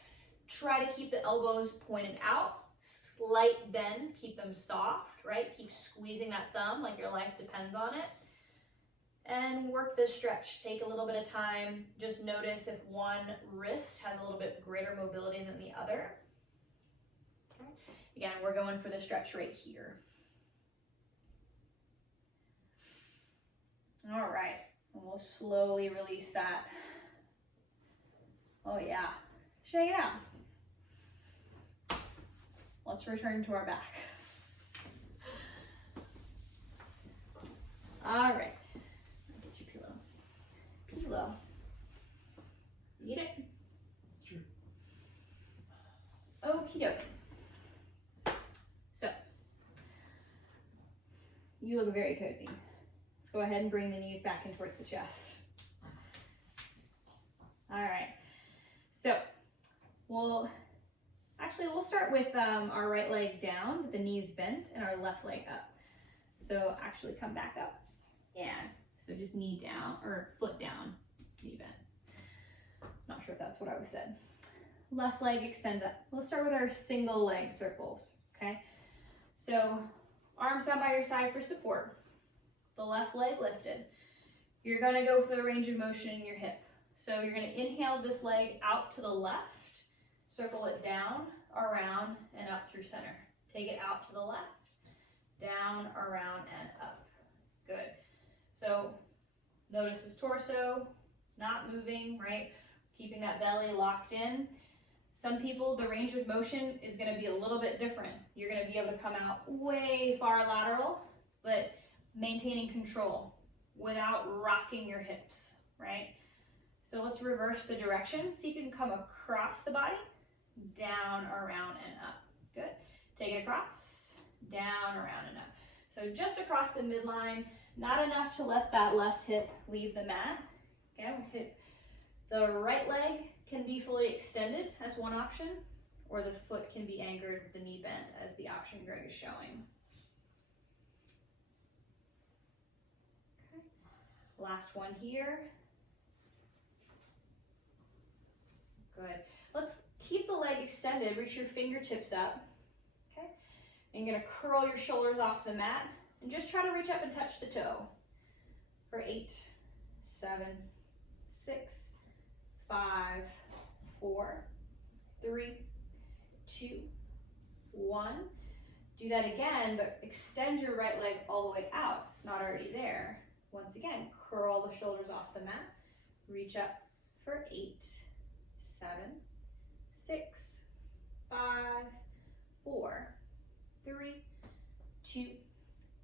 Try to keep the elbows pointed out, slight bend, keep them soft, right? Keep squeezing that thumb like your life depends on it. And work this stretch. Take a little bit of time. Just notice if one wrist has a little bit greater mobility than the other. Okay. Again, we're going for the stretch right here. All right, and we'll slowly release that. Oh yeah, shake it out. Let's return to our back. All right, I'll get you pillow. Pillow. Need it? Sure. Okie dokie. So, you look very cozy. Go ahead and bring the knees back in towards the chest. All right, so we'll start with our right leg down with the knees bent and our left leg up. So actually come back up. Yeah, so just knee down or foot down, knee bent. Not sure if that's what I was said. Left leg extends up. Let's start with our single leg circles, okay? So arms down by your side for support. The left leg lifted. You're gonna go for the range of motion in your hip. So you're gonna inhale this leg out to the left, circle it down, around, and up through center. Take it out to the left, down, around, and up. Good. So notice his torso, not moving, right? Keeping that belly locked in. Some people, the range of motion is gonna be a little bit different. You're gonna be able to come out way far lateral, but maintaining control without rocking your hips, right? So let's reverse the direction. See if you can come across the body, down, around, and up. Good. Take it across, down, around, and up. So just across the midline, not enough to let that left hip leave the mat. Okay, the right leg can be fully extended as one option, or the foot can be anchored with the knee bent as the option Greg is showing. Okay. Last one here. Good. Let's keep the leg extended, reach your fingertips up. Okay. And you're gonna curl your shoulders off the mat and just try to reach up and touch the toe for 8, 7, 6, 5, 4, 3, 2, 1. Do that again, but extend your right leg all the way out. It's not already there. Once again, curl the shoulders off the mat. Reach up for 8, 7, 6, 5, 4, 3, 2,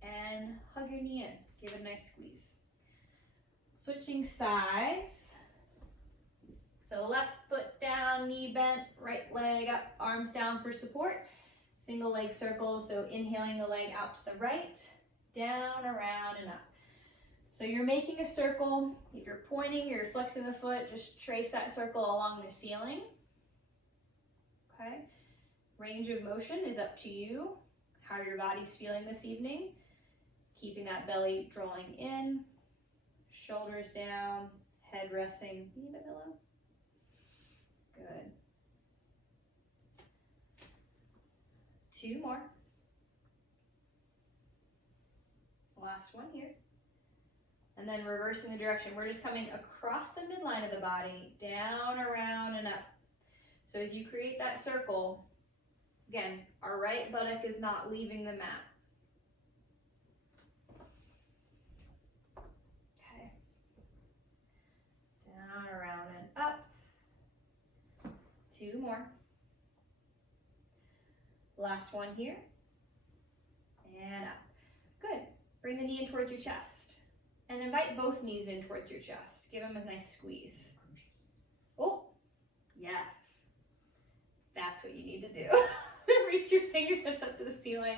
and hug your knee in. Give it a nice squeeze. Switching sides. So left foot down, knee bent, right leg up, arms down for support. Single leg circle, so inhaling the leg out to the right, down, around, and up. So you're making a circle. If you're pointing, you're flexing the foot, just trace that circle along the ceiling. Okay. Range of motion is up to you, how your body's feeling this evening. Keeping that belly drawing in, shoulders down, head resting. You need a pillow? Good. 2 more. Last one here. And then reversing the direction. We're just coming across the midline of the body, down, around, and up. So as you create that circle, again, our right buttock is not leaving the mat. Okay. Down, around, and up. 2 more. Last one here. And up. Good. Bring the knee in towards your chest. And invite both knees in towards your chest. Give them a nice squeeze. Oh, yes. That's what you need to do. Reach your fingertips up to the ceiling.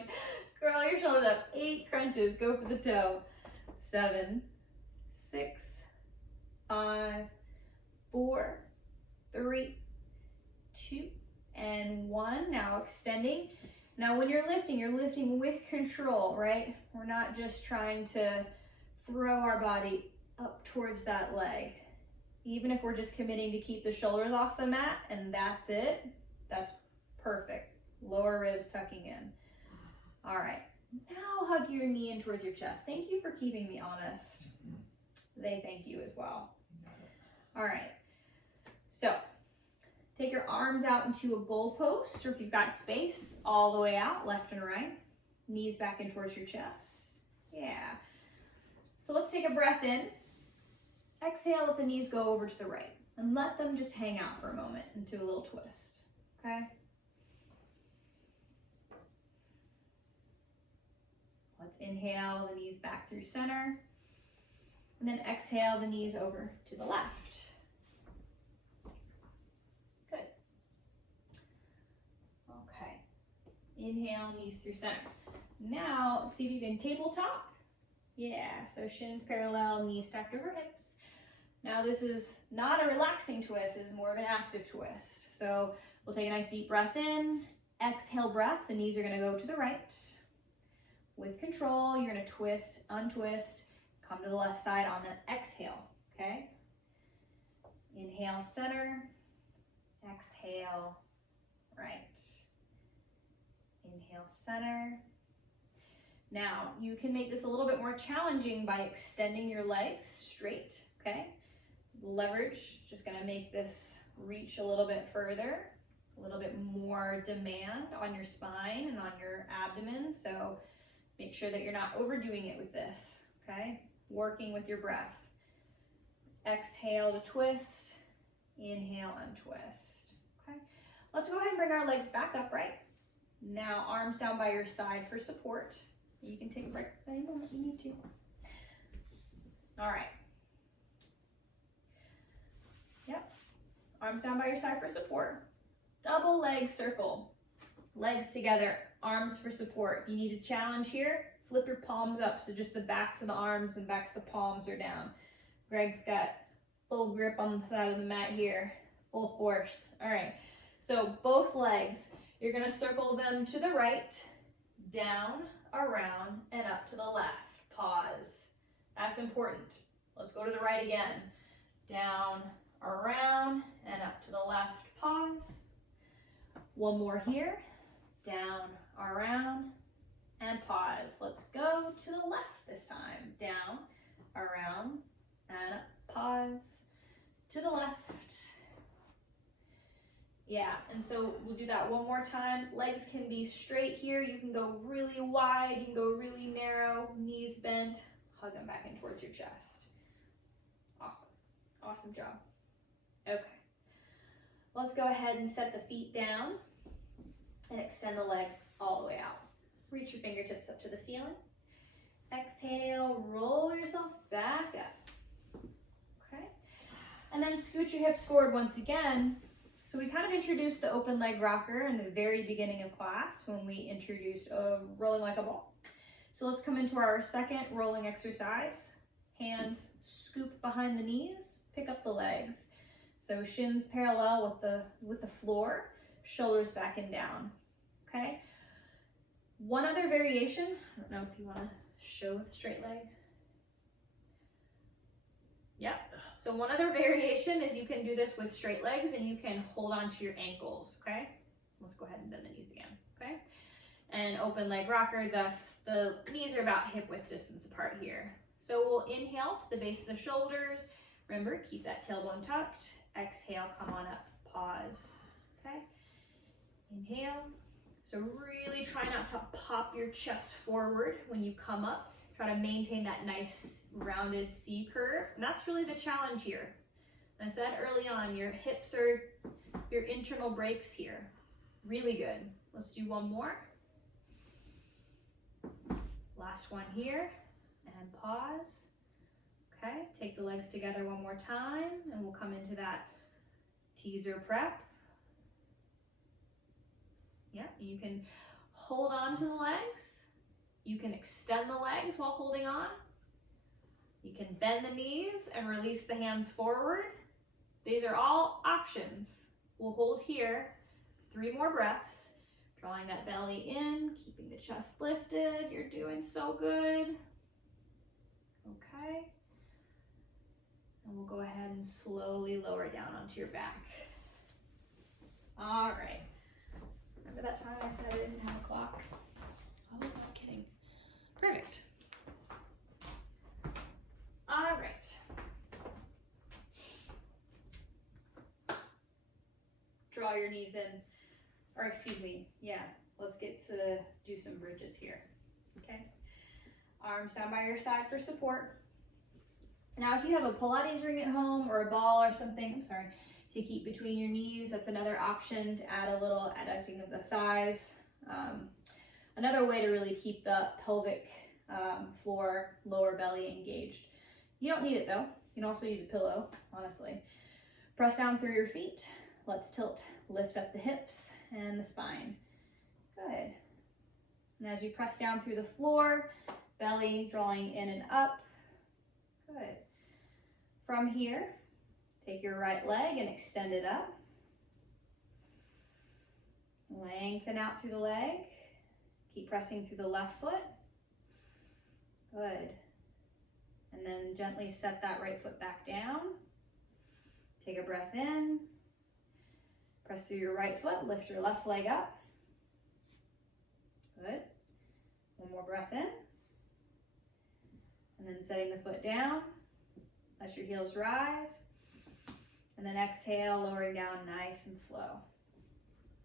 Curl your shoulders up. 8 crunches. Go for the toe. 7, 6, 5, 4, 3, 2, and 1. Now extending. Now when you're lifting with control, right? We're not just trying to throw our body up towards that leg. Even if we're just committing to keep the shoulders off the mat and that's it, that's perfect. Lower ribs tucking in. All right, now hug your knee in towards your chest. Thank you for keeping me honest. They thank you as well. All right, so take your arms out into a goalpost, or if you've got space, all the way out, left and right. Knees back in towards your chest. Yeah. So let's take a breath in. Exhale, let the knees go over to the right. And let them just hang out for a moment into a little twist. Okay? Let's inhale the knees back through center. And then exhale the knees over to the left. Good. Okay. Inhale, knees through center. Now, let's see if you can tabletop. Yeah, so shins parallel, knees stacked over hips. Now this is not a relaxing twist, this is more of an active twist. So we'll take a nice deep breath in, exhale breath, the knees are gonna go to the right. With control, you're gonna twist, untwist, come to the left side on the exhale, okay? Inhale, center, exhale, right. Inhale, center. Now, you can make this a little bit more challenging by extending your legs straight, okay? leverage, just gonna make this reach a little bit further, a little bit more demand on your spine and on your abdomen. So make sure that you're not overdoing it with this, okay? Working with your breath. Exhale to twist, inhale, untwist, okay? Let's go ahead and bring our legs back upright. Now arms down by your side for support. You can take a break at any moment you need to. All right. Yep. Arms down by your side for support. Double leg circle. Legs together, arms for support. If you need a challenge here, flip your palms up so just the backs of the arms and backs of the palms are down. Greg's got full grip on the side of the mat here, full force. All right, so both legs, you're gonna circle them to the right, down, around, and up to the left. Pause. That's important. Let's go to the right again. Down, around, and up to the left. Pause. One more here. Down, around, and pause. Let's go to the left this time. Down, around, and up. Pause. To the left. Yeah, and so we'll do that one more time. Legs can be straight here. You can go really wide. You can go really narrow. Knees bent. Hug them back in towards your chest. Awesome. Awesome job. Okay. Let's go ahead and set the feet down and extend the legs all the way out. Reach your fingertips up to the ceiling. Exhale, roll yourself back up. Okay. And then scoot your hips forward once again. So we kind of introduced the open leg rocker in the very beginning of class when we introduced rolling like a ball. So let's come into our second rolling exercise. Hands scoop behind the knees, pick up the legs. So shins parallel with the floor, shoulders back and down, okay? One other variation, I don't know if you wanna show the straight leg. Yep, so one other variation is you can do this with straight legs and you can hold on to your ankles, okay? Let's go ahead and bend the knees again, okay? And open leg rocker, thus the knees are about hip width distance apart here. So we'll inhale to the base of the shoulders. Remember, keep that tailbone tucked. Exhale, come on up, pause, okay? Inhale. So really try not to pop your chest forward when you come up. Try to maintain that nice rounded C curve. And that's really the challenge here. As I said early on, your hips are your internal brakes here. Really good. Let's do one more. Last one here, and pause. Okay, take the legs together one more time, and we'll come into that teaser prep. Yeah, you can hold on to the legs. You can extend the legs while holding on. You can bend the knees and release the hands forward. These are all options. We'll hold here 3 more breaths, drawing that belly in, keeping the chest lifted. You're doing so good. Okay. And we'll go ahead and slowly lower down onto your back. All right. Remember that time I said I didn't have a clock? I was not kidding. Perfect. All right. Draw your knees in, or excuse me, yeah, let's get to do some bridges here, okay? Arms down by your side for support. Now, if you have a Pilates ring at home or a ball or something, to keep between your knees, that's another option to add a little adducting of the thighs. Another way to really keep the pelvic floor, lower belly engaged. You don't need it though. You can also use a pillow, honestly. Press down through your feet. Let's tilt, lift up the hips and the spine. Good. And as you press down through the floor, belly drawing in and up. Good. From here, take your right leg and extend it up. Lengthen out through the leg. Keep pressing through the left foot. Good. And then gently set that right foot back down. Take a breath in. Press through your right foot, lift your left leg up. Good. One more breath in. And then setting the foot down. Let your heels rise. And then exhale, lowering down nice and slow.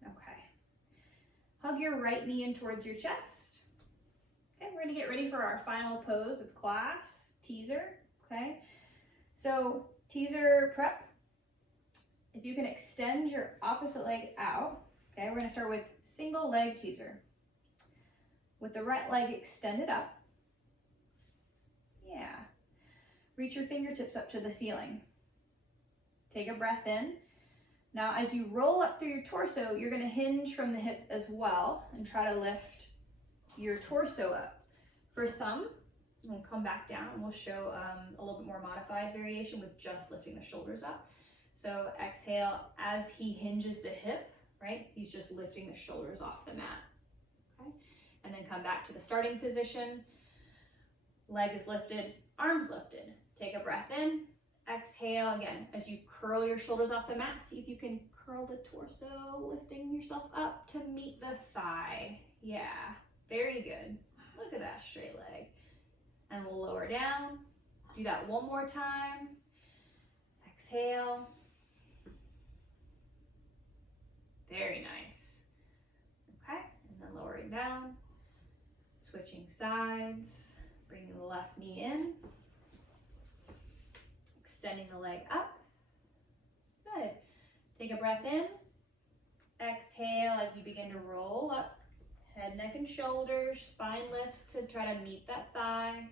Okay. Hug your right knee in towards your chest. Okay, we're gonna get ready for our final pose of class, teaser, okay? So teaser prep, if you can extend your opposite leg out, okay, we're gonna start with single leg teaser. With the right leg extended up, yeah. Reach your fingertips up to the ceiling. Take a breath in. Now as you roll up through your torso, you're gonna hinge from the hip as well and try to lift your torso up. For some, we'll come back down and we'll show a little bit more modified variation with just lifting the shoulders up. So exhale as he hinges the hip, right? He's just lifting the shoulders off the mat, okay? And then come back to the starting position. Leg is lifted, arms lifted. Take a breath in, exhale again. As you curl your shoulders off the mat, see if you can curl the torso, lifting yourself up to meet the thigh. Yeah, very good. Look at that straight leg. And we'll lower down. Do that one more time. Exhale. Very nice. Okay, and then lowering down. Switching sides. Bringing the left knee in. Extending the leg up. Good. Take a breath in. Exhale as you begin to roll up. Head, neck, and shoulders. Spine lifts to try to meet that thigh.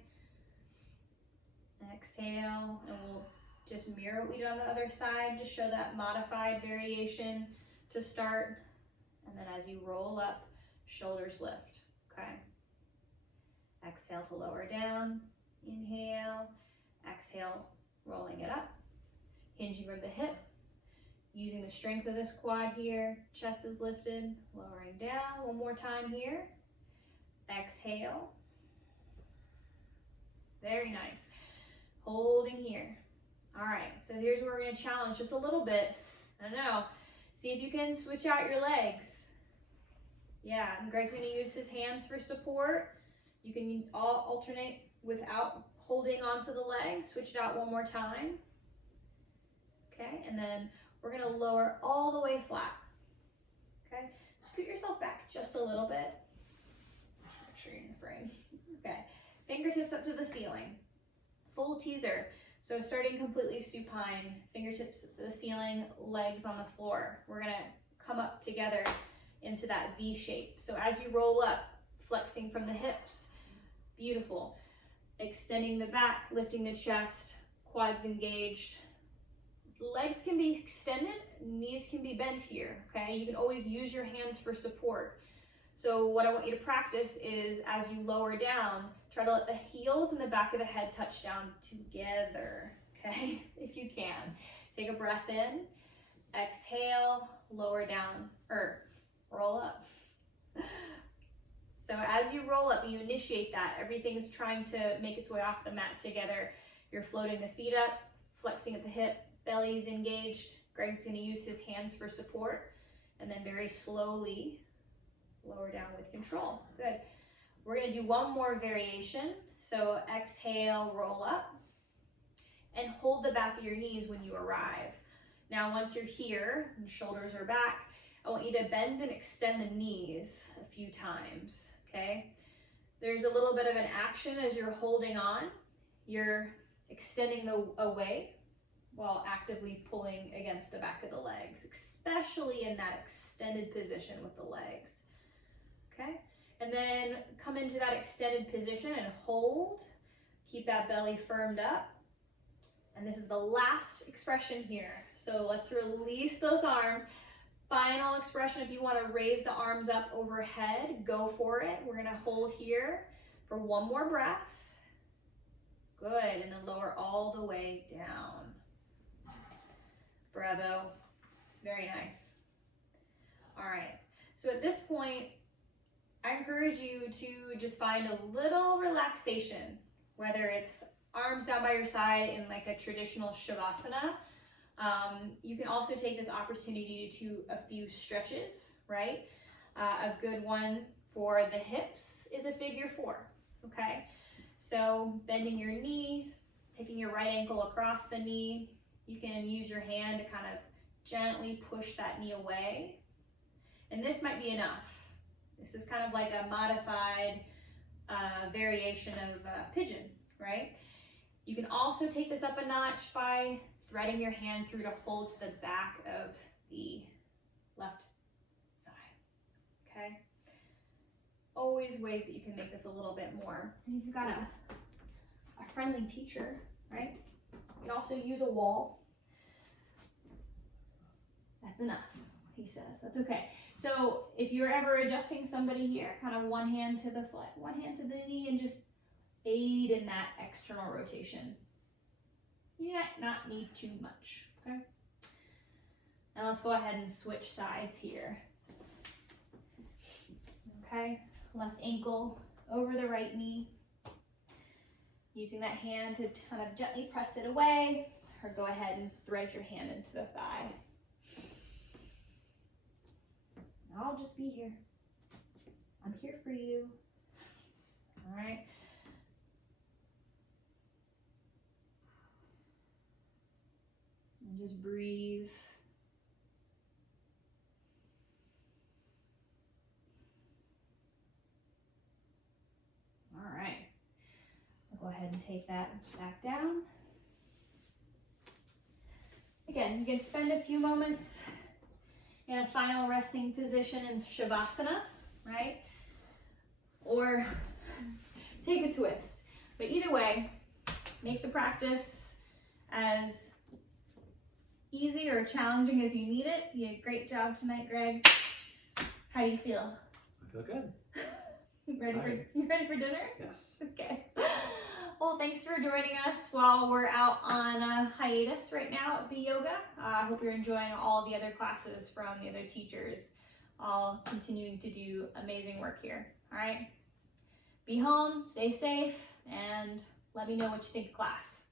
Exhale, and we'll just mirror what we did on the other side. Just show that modified variation to start. And then as you roll up, shoulders lift. Okay. Exhale to lower down. Inhale. Exhale, rolling it up. Hinging from the hip. Using the strength of this quad here. Chest is lifted. Lowering down. One more time here. Exhale. Very nice. Holding here. All right, so here's where we're gonna challenge just a little bit. I don't know. See if you can switch out your legs. Yeah, and Greg's gonna use his hands for support. You can all alternate without holding onto the leg. Switch it out one more time. Okay, and then we're gonna lower all the way flat. Okay, scoot yourself back just a little bit. Make sure you're in the frame. Okay, fingertips up to the ceiling. Full teaser. So starting completely supine, fingertips to the ceiling, legs on the floor. We're gonna come up together into that V shape. So as you roll up, flexing from the hips, beautiful. Extending the back, lifting the chest, quads engaged. Legs can be extended, knees can be bent here, okay? You can always use your hands for support. So what I want you to practice is as you lower down, try to let the heels and the back of the head touch down together, okay? If you can. Take a breath in, exhale, lower down, or roll up. So as you roll up, you initiate that. Everything is trying to make its way off the mat together. You're floating the feet up, flexing at the hip, belly's engaged. Greg's gonna use his hands for support, and then very slowly lower down with control. Good. We're gonna do one more variation. So exhale, roll up, and hold the back of your knees when you arrive. Now once you're here, and shoulders are back, I want you to bend and extend the knees a few times, okay? There's a little bit of an action as you're holding on. You're extending away while actively pulling against the back of the legs, especially in that extended position with the legs, okay? And then come into that extended position and hold. Keep that belly firmed up. And this is the last expression here. So let's release those arms. Final expression, if you want to raise the arms up overhead, go for it. We're going to hold here for one more breath. Good, and then lower all the way down. Bravo. Very nice. All right, so at this point, I encourage you to just find a little relaxation, whether it's arms down by your side in like a traditional Shavasana. You can also take this opportunity to do a few stretches, right? A good one for the hips is a figure four, okay? So bending your knees, taking your right ankle across the knee, You can use your hand to kind of gently push that knee away. And this might be enough. This is kind of like a modified variation of pigeon, right? You can also take this up a notch by threading your hand through to hold to the back of the left thigh, okay? Always ways that you can make this a little bit more. And if you've got a friendly teacher, right? You can also use a wall. That's enough, he says. That's okay. So if you're ever adjusting somebody here, kind of one hand to the foot, one hand to the knee, and just aid in that external rotation. You might not need too much, okay? Now let's go ahead and switch sides here. Okay, left ankle over the right knee. Using that hand to kind of gently press it away, or go ahead and thread your hand into the thigh. I'll just be here. I'm here for you. All right. And just breathe. All right. I'll go ahead and take that back down. Again, you can spend a few moments in a final resting position in Shavasana, right? Or take a twist. But either way, make the practice as easy or challenging as you need it. You did a great job tonight, Greg. How do you feel? I feel good. You ready for dinner? Yes. Okay. Well, thanks for joining us while we're out on a hiatus right now at B Yoga. I hope you're enjoying all the other classes from the other teachers, all continuing to do amazing work here. All right. Be home, stay safe, and let me know what you think of class.